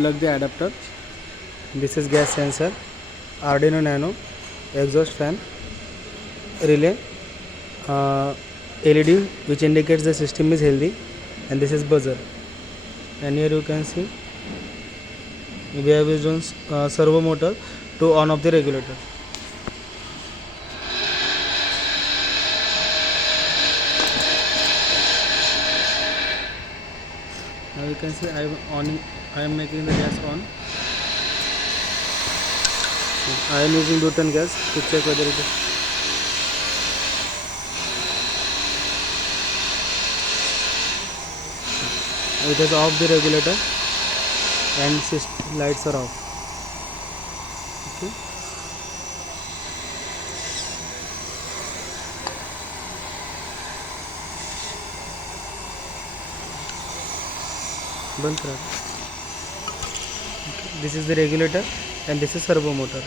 plug the adapter. This is gas sensor, Arduino Nano, exhaust fan, relay, LED which indicates the system is healthy, and this is buzzer. And here you can see we have used on servo motor to on off the regulator. Now you can see I am making the gas on. I am using butane gas to check whether it is. It has off the regulator and lights are off. Okay. बंद करा. Okay. This is the regulator and this is servo motor.